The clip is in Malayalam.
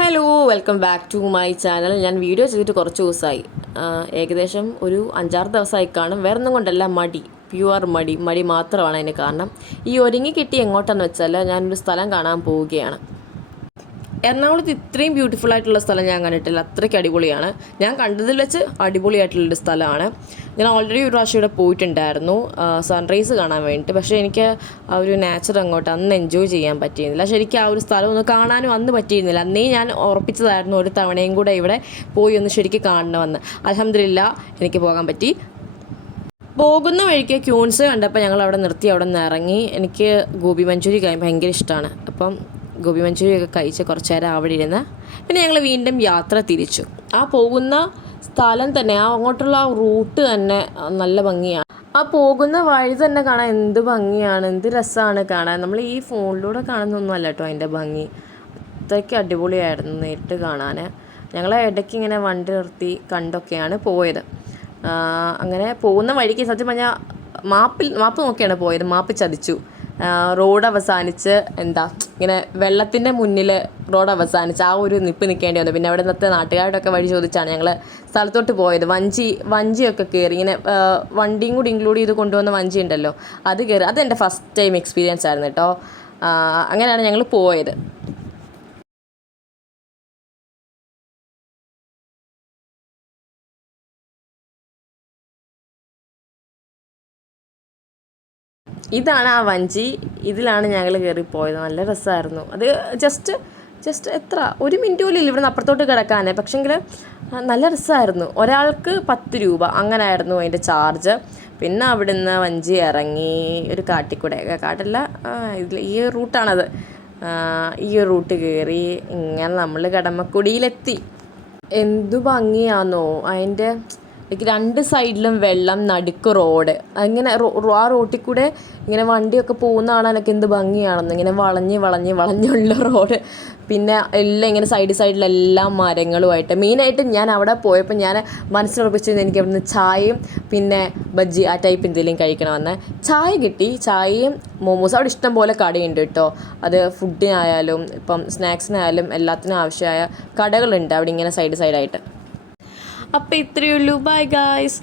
Hello welcome back to my channel. ഞാൻ വീഡിയോ ചെയ്തിട്ട് കുറച്ച് ദിവസമായി, ഏകദേശം ഒരു 5-6 ദിവസമായി കാണും. വേറെ ഒന്നും കൊണ്ടല്ല, പ്യുവർ മടി മാത്രമാണ് അതിന് കാരണം. ഈ ഒരുങ്ങി കിട്ടി എങ്ങോട്ടെന്ന് വെച്ചാൽ ഞാനൊരു സ്ഥലം കാണാൻ പോവുകയാണ്. എറണാകുളത്ത് ഇത്രയും ബ്യൂട്ടിഫുൾ ആയിട്ടുള്ള സ്ഥലം ഞാൻ കണ്ടിട്ടില്ല. അത്രയ്ക്ക് അടിപൊളിയാണ്. ഞാൻ കണ്ടതിൽ വെച്ച് അടിപൊളിയായിട്ടുള്ളൊരു സ്ഥലമാണ്. ഞാൻ ഓൾറെഡി ഒരു പ്രാവശ്യം ഇവിടെ പോയിട്ടുണ്ടായിരുന്നു സൺറൈസ് കാണാൻ വേണ്ടിയിട്ട്. പക്ഷേ എനിക്ക് ആ ഒരു നാച്ചർ അങ്ങോട്ട് അന്ന് എൻജോയ് ചെയ്യാൻ പറ്റിയിരുന്നില്ല. ശരിക്കും ആ ഒരു സ്ഥലം ഒന്ന് കാണാനും അന്ന് പറ്റിയിരുന്നില്ല. അന്നേ ഞാൻ ഉറപ്പിച്ചതായിരുന്നു ഒരു തവണയും കൂടെ ഇവിടെ പോയി ഒന്ന് ശരിക്കും കാണണമെന്ന്. അൽഹംദുലില്ലാ എനിക്ക് പോകാൻ പറ്റി. പോകുന്ന വഴിക്ക് ക്യൂൻസ് കണ്ടപ്പോൾ ഞങ്ങൾ അവിടെ നിർത്തി, അവിടെ നിന്ന് ഇറങ്ങി. എനിക്ക് ഗോബി മഞ്ചൂരി ഭയങ്കര ഇഷ്ടമാണ്. അപ്പം ഗോബി മഞ്ചൂരി ഒക്കെ കഴിച്ച് കുറച്ച് നേരം അവിടെ ഇരുന്ന് പിന്നെ ഞങ്ങൾ വീണ്ടും യാത്ര തിരിച്ചു. ആ പോകുന്ന സ്ഥലം തന്നെ, അങ്ങോട്ടുള്ള ആ റൂട്ട് തന്നെ നല്ല ഭംഗിയാണ്. ആ പോകുന്ന വഴി തന്നെ കാണാൻ എന്ത് ഭംഗിയാണ്, എന്ത് രസമാണ് കാണാൻ. നമ്മൾ ഈ ഫോണിലൂടെ കാണുന്നൊന്നും അല്ല കേട്ടോ അതിൻ്റെ ഭംഗി. അത്രയ്ക്ക് അടിപൊളിയായിരുന്നു നേരിട്ട് കാണാൻ. ഞങ്ങൾ ഇടയ്ക്ക് ഇങ്ങനെ വണ്ടി നിർത്തി കണ്ടൊക്കെയാണ് പോയത്. അങ്ങനെ പോകുന്ന വഴിക്ക് സത്യം പറഞ്ഞാൽ മാപ്പ് നോക്കിയാണ് പോയത്. മാപ്പ് ചതിച്ചു. റോഡ് അവസാനിച്ച് ഇങ്ങനെ വെള്ളത്തിൻ്റെ മുന്നിൽ റോഡ് അവസാനിച്ച് ആ ഒരു നിൽക്കേണ്ടി വന്നു. പിന്നെ അവിടെ നിന്നത്തെ നാട്ടുകാരോടൊക്കെ വഴി ചോദിച്ചാണ് ഞങ്ങൾ സ്ഥലത്തോട്ട് പോയത്. വഞ്ചിയൊക്കെ കയറി, ഇങ്ങനെ വണ്ടിയും കൂടി ഇൻക്ലൂഡ് ചെയ്ത് കൊണ്ടുവന്ന വഞ്ചി ഉണ്ടല്ലോ, അത് കയറി. അതെൻ്റെ ഫസ്റ്റ് ടൈം എക്സ്പീരിയൻസ് ആയിരുന്നു കേട്ടോ. അങ്ങനെയാണ് ഞങ്ങൾ പോയത്. ഇതാണ് ആ വഞ്ചി. ഇതിലാണ് ഞങ്ങൾ കയറിപ്പോയത്. നല്ല രസമായിരുന്നു. അത് ജസ്റ്റ് എത്ര 1 മിനിറ്റ് പോലും ഇല്ല ഇവിടെ നിന്ന് അപ്പുറത്തോട്ട് കിടക്കാൻ. പക്ഷെങ്കിൽ നല്ല രസമായിരുന്നു. ഒരാൾക്ക് 10 രൂപ അങ്ങനായിരുന്നു അതിൻ്റെ ചാർജ്. പിന്നെ അവിടുന്ന് വഞ്ചി ഇറങ്ങി ഒരു കാട്ടല്ല, ഈ റൂട്ടാണത്. ഈ റൂട്ട് കയറി ഇങ്ങനെ നമ്മൾ കടമ്മക്കുടിയിലെത്തി. എന്തു ഭംഗിയാണെന്നോ അതിൻ്റെ. 2 സൈഡിലും വെള്ളം, നടുക്ക് റോഡ്. അങ്ങനെ ആ റോട്ടിൽ കൂടെ ഇങ്ങനെ വണ്ടിയൊക്കെ പോകുന്ന കാണാനൊക്കെ എന്ത് ഭംഗിയാണെന്ന്. ഇങ്ങനെ വളഞ്ഞുള്ള റോഡ്. പിന്നെ എല്ലാം ഇങ്ങനെ സൈഡിലെല്ലാം മരങ്ങളുമായിട്ട്. മെയിനായിട്ട് ഞാൻ അവിടെ പോയപ്പോൾ ഞാൻ മനസ്സിലുറപ്പിച്ചിരുന്നു എനിക്ക് അവിടുന്ന് ചായയും പിന്നെ ബജ്ജി ആ ടൈപ്പ് എന്തെങ്കിലും കഴിക്കണമെന്ന്. ചായ കിട്ടി. ചായയും മോമോസ് അവിടെ ഇഷ്ടം പോലെ കടയുണ്ട് കേട്ടോ. അത് ഫുഡിനായാലും ഇപ്പം സ്നാക്സിനായാലും എല്ലാത്തിനും ആവശ്യമായ കടകളുണ്ട് അവിടെ ഇങ്ങനെ സൈഡായിട്ട്. അപ്പോൾ ഇത്രയേ ഉള്ളൂ. Bye guys.